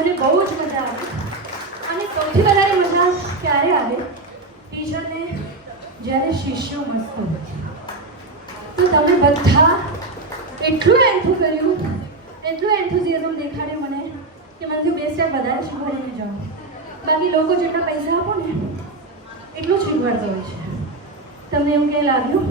મને બહુ જ મજા આવી. અને સૌથી વધારે મજા ક્યારે આવે ટીચરને જ્યારે શિષ્યો મસ્ત હોય. તો તમે બધા એટલું એન્થુઝિયાઝમ દેખાડ્યું મને કે મને 2 સ્ટેપ વધારે શીખવાડીને જાઓ. બાકી લોકો જેટલા પૈસા આપો ને એટલું શીખવાડતા હોય છે. તમને એવું કંઈ લાગ્યું?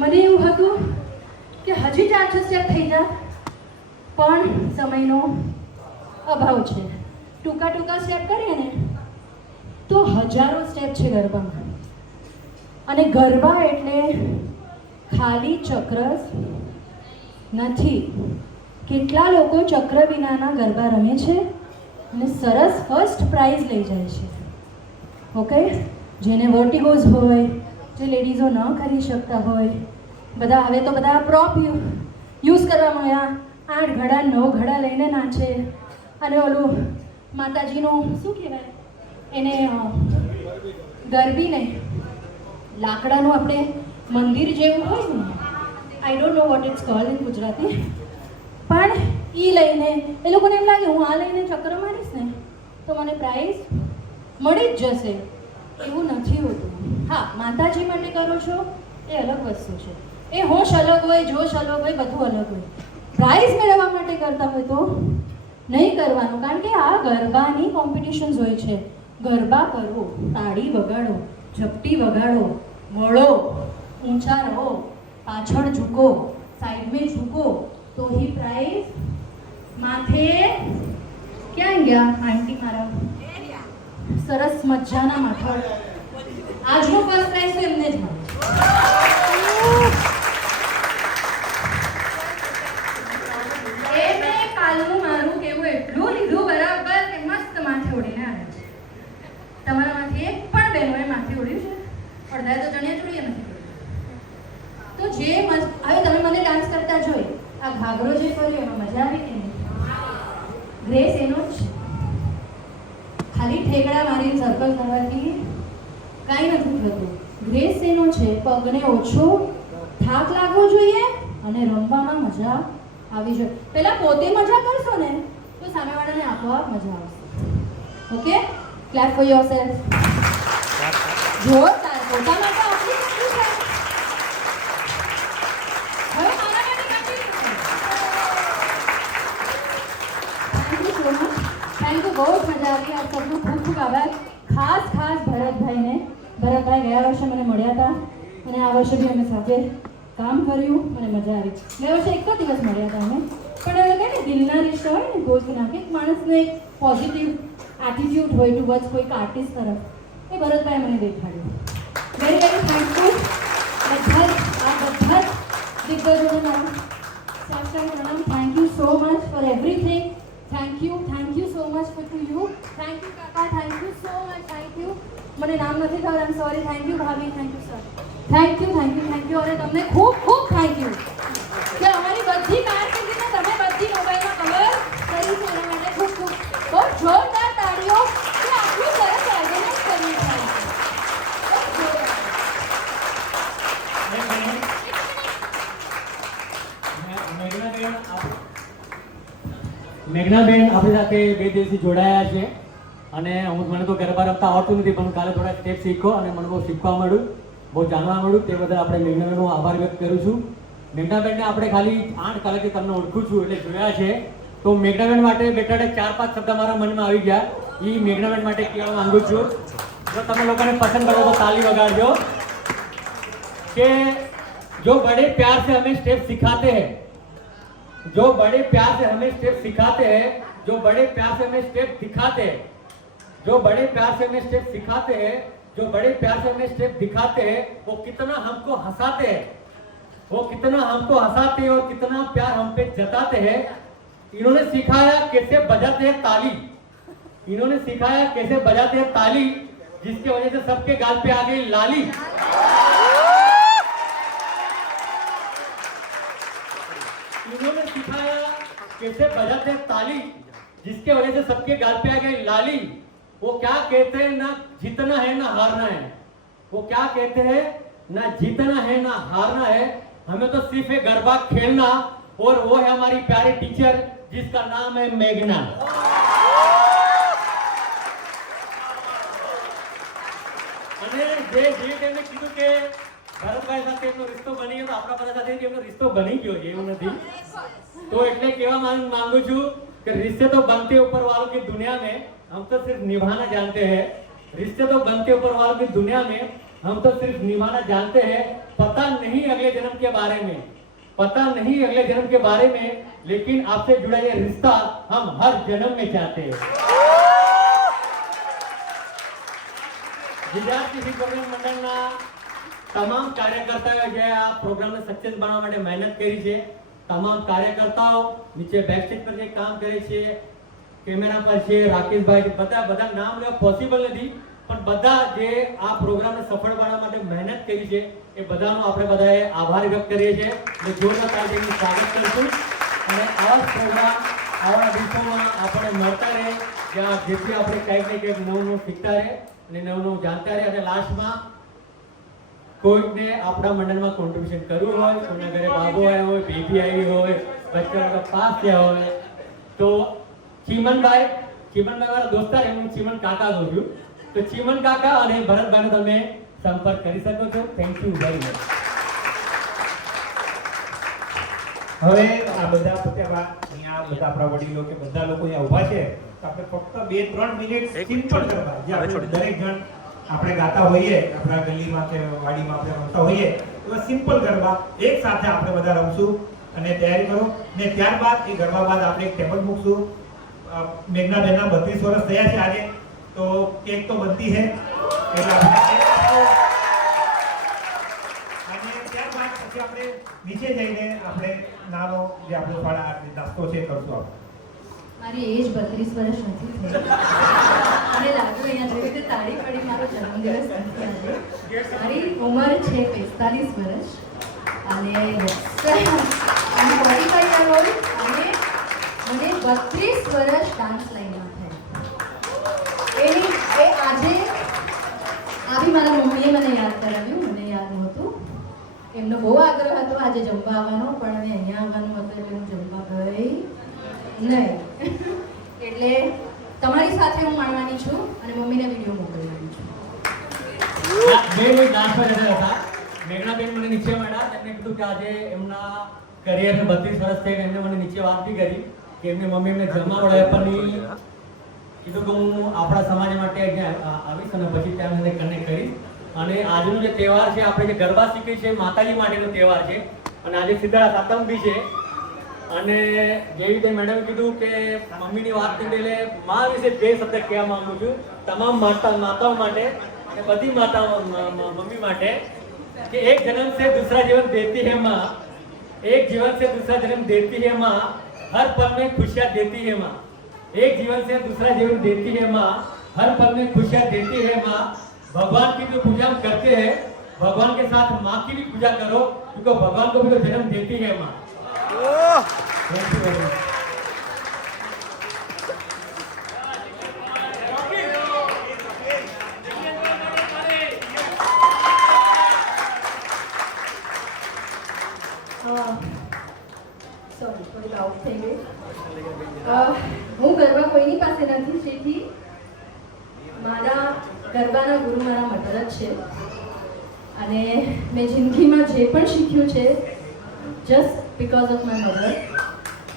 મને એવું હતું કે હજી 4-6 સ્ટેપ થઈ જાય પણ સમયનો અભાવ છે. ટૂંકા સ્ટેપ કરીએ ને તો હજારો સ્ટેપ છે ગરબામાં. અને ગરબા એટલે ખાલી ચક્ર નથી. કેટલા લોકો ચક્ર વિનાના ગરબા રમે છે અને સરસ ફર્સ્ટ પ્રાઇઝ લઈ જાય છે. ઓકે, જેને વર્ટિગોઝ હોય, જે લેડીઝો ન કરી શકતા હોય, બધા હવે તો બધા પ્રોપ યુઝ કરવા મળ્યા. 8 ઘડા 9 ઘડા લઈને નાચે. અને ઓલું માતાજીનું શું કહેવાય એને, ગરબી નહીં, લાકડાનું આપણે મંદિર જેવું હોય ને, I don't know what it's called in Gujarati, પણ એ લઈને એ લોકોને એમ લાગે હું આ લઈને ચક્ર મારીશ ને તો મને પ્રાઇઝ મળી જ જશે. એવું નથી હોતું. હા, માતાજી માટે કરો છો એ અલગ વસ્તુ છે. એ હોશ અલગ હોય, જોશ અલગ હોય, બધું અલગ હોય. પ્રાઇઝ મેળવવા માટે કરતા હોય તો નહીં કરવાનું. કારણ કે આ ગરબાની કોમ્પિટિશન્સ હોય છે. ગરબા કરો, તાળી વગાડો, ઝપટી વગાડો, વળો, ઊંચા રહો, પાછળ ઝૂકો, સાઈડ में ઝૂકો તો ही प्राइज માથે. ક્યાં ગયા આંટી મારા? સરસ મજાના માથા. આજનો ફર્સ્ટ પ્રાઇઝ તો એમને જ મળે. એ મેં કાલનું મારું કેવું એટલું લીધું બરાબર કે મસ્ત માથે ઉડીને આવે છે. તમારામાંથી એક પણ બહેનોએ માથે ઉડ્યું છે? અડધાએ તો ચણિયા ચોળીએ નથી ઉડ્યું. તો જે મસ્ત હવે તમે મને ડાન્સ કરતા જોઈ, આ ઘાઘરો જે કર્યો એમાં મજા આવી કે નહીં? ગ્રેસ એનો જ છે. ખાલી ઠેકડા મારી સર્કલ કરવાથી કાંઈ નથી થતું. ગ્રેસ એનો છે. પગને ઓછો થાક લાગવો જોઈએ અને રમવામાં મજા આવી જોઈએ. પહેલા પોતે મજા કરશો ને તો સામેવાળાને આપોઆપ મજા આવશે. Okay, clap for yourself. જોરદાર. પોતા માટે આટલી કેટલી છે? હવે મારા માટે કેટલી છે? Thank you so much. Thank you. બહુ જ મજા આવી. આપ સબનો ખૂબ ખૂબ આભાર. ખાસ ભરતભાઈને. ભરતભાઈ ગયા વર્ષે મને મળ્યા હતા અને આ વર્ષે બી અમે સાથે કામ કર્યું અને મજા આવી. ગયા વર્ષે એક જ દિવસ મળ્યા હતા અમે, પણ હવે કહે ને દિલના રિશ્તા હોય ને કોઈ નાખે. એક માણસને એક પોઝિટિવ એટીટ્યુડ હોય ટુવર્ડ્સ કોઈક આર્ટિસ્ટ તરફ, એ ભરતભાઈ મને દેખાડ્યું. Very very thankful. બધા જ દિગ્ગજોને મારા સાષ્ટાંગ પ્રણામ. Thank you so much for everything. Thank you so much for to you. Thank you કાકા. Thank you so much. Thank you. મને નામ નથી ખબર, I am sorry. Thank you ભાભી. Thank you sir. Thank you. અને તમને ખૂબ ખૂબ થેન્ક યુ કે અમારી બધી કારકિર્દીને તમે બધી મોબાઈલમાં કવર કરી છે. એના માટે ખૂબ ખૂબ બહુ જોરદાર તાળીઓ કે આટલું સરસ ઓર્ગેનાઇઝ કર્યું છે. મેઘનાબેન આપણી સાથે 2 દિવસથી જોડાયા છે અને મને તો ગરબા રમતા આવડતું નથી, પણ કાલે થોડા સ્ટેપ શીખો અને મને બહુ શીખવા મળ્યું, બહુ જાણવા મળ્યું. તે બદલ આપણે મેઘનાબેનનો આભાર વ્યક્ત કરું છું. મેઘનાબેનને આપણે ખાલી 8 કલાકથી તમને ઓળખું છું એટલે જોયા છે, તો મેઘનાબેન માટે બેટા 4-5 શબ્દ મારા મનમાં આવી ગયા. એ મેઘનાબેન માટે કહેવા માંગુ છું. જો તમે લોકોને પસંદ કરો તો તાલી વગાડજો. કે જો બड़े प्यार से हमें स्टेप सिखाते हैं, जो बड़े प्यार से हमें स्टेप सिखाते हैं, जो बड़े प्यार से हमें स्टेप दिखाते हैं, जो बड़े प्यार से हमें स्टेप सिखाते हैं, जो बड़े प्यार से हमें स्टेप दिखाते हैं, वो कितना हमको हंसाते हैं, वो कितना हमको हंसाते हैं और कितना प्यार हम पे जताते हैं. इन्होंने सिखाया कैसे बजाते हैं ताली, इन्होंने सिखाया कैसे बजाते हैं ताली, जिसकी वजह से सबके गाल पे आ गई लाली. इन्होंने सिखाया कैसे बजाते हैं ताली, जिसके वजह से सबके गाल पे आ गई लाली. वो क्या कहते हैं, ना जीतना है ना हारना है. वो क्या कहते हैं, ना जीतना है ना हारना है. हमें तो सिर्फ है गरबा खेलना, और वो है हमारी प्यारी टीचर जिसका नाम है मेघना। અને જે તેમને કીધું કે ભરતભાઈ સાથે એમનો રિશ્તો બની ગયો, તો આપણા બધા સાથે એમનો રિશ્તો બની ગયો છે એવું નથી। तो એટલે કહેવા માંગુ છું कि रिश्ते तो बनते ऊपर वालों की दुनिया में, हम तो सिर्फ निभाना जानते हैं। रिश्ते तो बनते ऊपर वालों की दुनिया में, हम तो सिर्फ निभाना जानते हैं। पता नहीं अगले जन्म के बारे में, पता नहीं अगले जन्म के बारे में, लेकिन आपसे जुड़ा ये रिश्ता हम हर जन्म में चाहते हैं। વિદ્યાર્થી શિક્ષણ મંડળના તમામ કાર્યકર્તાઓએ જે આ પ્રોગ્રામને સક્સેસ બનાવવા માટે મહેનત કરી છે, તમામ કાર્યકર્તાઓ નીચે બેકસ્ટેજ પર જે કામ કરે છે, કેમેરા પર છે, રાકેશભાઈ છે, બધા નામ લેવા પોસિબલ નથી, પણ બધા જે આ પ્રોગ્રામને સફળ બનાવવા માટે મહેનત કરી છે એ બધાનો આપણે બધાએ આભાર વ્યક્ત કરીએ છીએ અને જોરદાર તાળીથી સ્વાગત કરીશું। અને આવા પ્રોગ્રામ આવા દિવસોમાં આપણે મળતા રહે, જ્યાં જેથી આપણે કંઈક ને કંઈક નવું શીખતા રહે અને નવું જાણતા રહે। અને લાસ્ટમાં કોઈને આપણા મંડળમાં કોન્ટ્રીબ્યુશન કરવું હોય, કોઈના ઘરે બાબુ આવ્યો હોય, બેબી આવી હોય, બચ્ચા પાસ થયા હોય, તો ચીમનભાઈ મારા દોસ્તાર, એમનું ચીમન કાકા કહું છું, તો ચીમન કાકા અને ભરતભાઈનો તમે સંપર્ક કરી શકો છો। Thank you very much. હવે આ બધા પત્યા અહીંયા બધા આપણા વડીલો કે બધા લોકો અહીંયા ઊભા છે, તો આપણે ફક્ત 2-3 મિનિટ સિમ્પલ ગરબા જે આપણે દરેક જણ આપણે ગાતા હોઈએ, આપણા ગલીમાં કે વાડીમાં આપણે રમતા હોઈએ, એવા સિમ્પલ ગરબા એક સાથે આપણે બધા રમશું અને તૈયારી કરો। ને ત્યારબાદ એ ગરબા બાદ આપણે એક ટેબલ મૂકશું। મેઘનાબેનના 32 વર્ષ થયા છે આજે, તો કેક તો બનતી છે એટલે આપણે કેક આપો। અને ત્યારબાદ પછી આપણે નીચે જઈને આપણે નાનો જે આપણો ફળા નાસ્તો છે કરશું આપણે। મારી એજ 32 વર્ષ નથી થઈ, મને લાગ્યું અહીંયા જેવી રીતે તાળી પડી મારો જન્મદિવસ નથી આજે। મારી ઉંમર છે 45 વર્ષ અને I'm 45 year old અને મને 32 વર્ષ ડાન્સ લાઈનમાં થઈ। એ આજે આ બી મારા મમ્મીએ મને યાદ કરાવ્યું, મને યાદ નહોતું। એમનો બહુ આગ્રહ હતો આજે જમવા આવવાનો, પણ હવે અહીંયા આવવાનું હતું એટલે હું જમવા ગઈ નહીં। એટલે તમારી સાથે હું માણવાની છું અને મમ્મીને વિડીયો મોકલવાની છું। બે મિનિટ લાસ્ટમાં જતા હતા, મેઘનાબેન મને નીચે મળ્યા, એમને કીધું કે આજે એમના કરિયરને 32 વર્ષ થઈ, એમને મને નીચે વાત બી કરી કે એમની મમ્મી એમને જમાવડાવ્યા, પણ કીધું કે હું આપણા સમાજ માટે આવીશ અને પછી ત્યાં મને કનેક્ટ કરીશ। અને આજનો જે તહેવાર છે, આપણે જે ગરબા શીખીએ છીએ, માતાજી માટેનો તહેવાર છે અને આજે શીતળા સાતમ બી છે। અને જેવી રીતે મેડમ કીધું કે મમ્મીની વાત નીકળે, મા વિશે 2 શબ્દ કહેવા માંગુ છું તમામ માતાઓ માટે અને બધી માતાઓ મમ્મી માટે कि एक जन्म से दूसरा जीवन देती है माँ, एक जीवन से दूसरा जन्म देती है माँ, हर पल में खुशियाँ देती है माँ। एक जीवन से दूसरा जीवन देती है माँ, हर पल में खुशियाँ देती है माँ। भगवान की जो पूजा हम करते हैं, भगवान के साथ माँ की भी पूजा करो, क्योंकि भगवान को भी तो जन्म देती है माँ। Thank you very much. Sorry, થોડી આઉટ થઈ ગઈ। હું ગરબા કોઈની પાસે નથી શીખી, મારા ગરબાના ગુરુ મારા મધર જ છે અને મેં જિંદગીમાં જે પણ શીખ્યું છે just because of my mother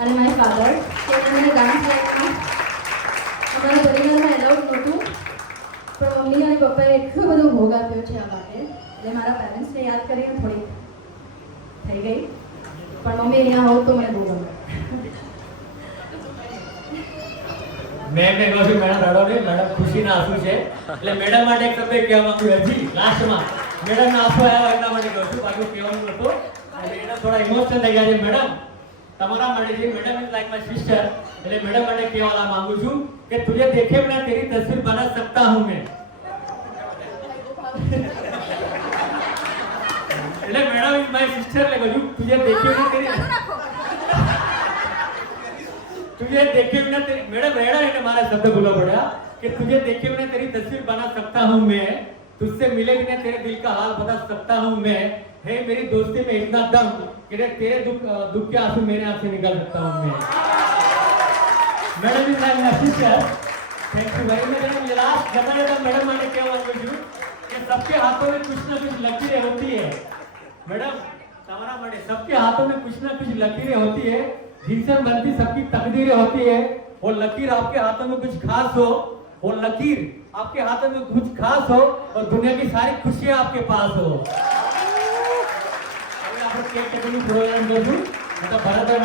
અને માય ફાધર, કે મને ડાન્સ લાઈફમાં અમારા પરિવારમાં એલાઉડ નહોતું, પણ મમ્મી અને પપ્પાએ એટલો બધો ભોગ આપ્યો છે આ માટે, એટલે મારા પેરેન્ટ્સને યાદ કરીને થોડી થઈ ગઈ, પણ મમ્મી અહીંયા હોત તો મને બહુ ગમે। મેડમ ને કહું છું મેડમ રડો નહીં, મેડમ ખુશીના આંસુ છે, એટલે મેડમ માટે એક શબ્દ કહેવા માંગુ હજી લાસ્ટમાં મેડમ ના આંસુ આવ્યા એટલા માટે કહું છું, બાકી કહેવાનું નહોતું અને મેડમ થોડા ઇમોશનલ થઈ ગયા છે। મેડમ તમારા માટે છે, madam is like my sister, એટલે મેડમ માટે કહેવા માંગુ છું કે તુझे देखे बिना तेरी तस्वीर बना सकता हूं मैं। એટલે મેડમ ઇઝ માય સિસ્ટર, એટલે કહું તુझे देखे बिना तेरी मैडम रेड़ा है हमारा शब्द बोला पड़ा कि तुझे देखे बिना तेरी तस्वीर बना सकता हूँ मैं, तुझसे मिले बिना तेरे दिल का हाल बता सकता हूँ मैं, है मेरी दोस्ती में इतना दम कि तेरे दुख के आंसू मेरे आंख से निकाल सकता हूँ मैं। Madam is my assistant. Thank you very much. અને લાસ્ટ જતા મેડમ માટે કહેવા માંગુ છું કે सबके हाथों में कुछ ना कुछ लकीरें होती है. मैडम તમારા માટે सबके हाथों में कुछ ना कुछ लकीरें होती है, जिनसे बनती सबकी तकदीरें होती है. वो लकीर आपके हाथों में कुछ खास हो, वो लकीर आपके हाथों में कुछ खास हो और दुनिया की सारी खुशियां आपके पास हो. હવે આપણે કેક કટિંગ પ્રોગ્રામ જોશું. ભરતભાઈ